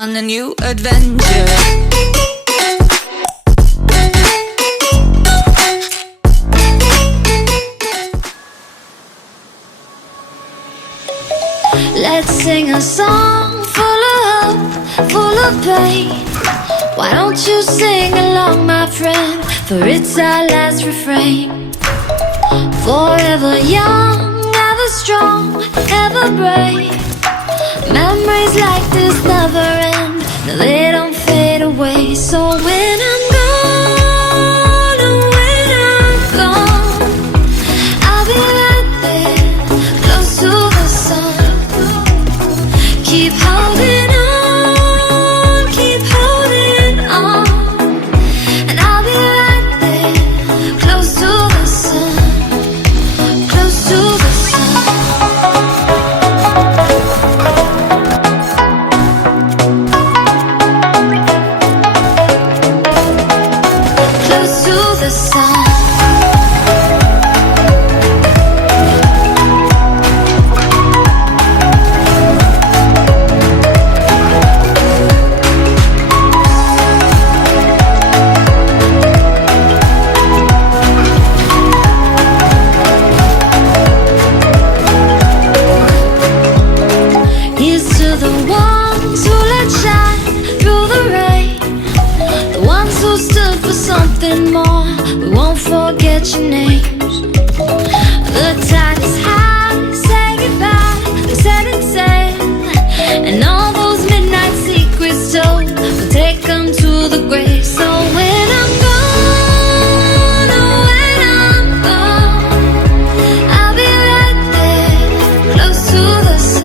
On a new adventure. Let's sing a song full of hope, full of pain. Why don't you sing along, my friend? For it's our last refrain. Forever young, ever strong, ever brave. Memories like this never end. No, they don't fade away. So when I'm gone, oh, when I'm gone, I'll be right there, close to the sun. Keep holding on, keep holding on, and I'll be right there, close to the sun, close to the sun. Close to the sun. Here's to the ones who let shine through the rain, the ones who stood for something more. We won't forget your name.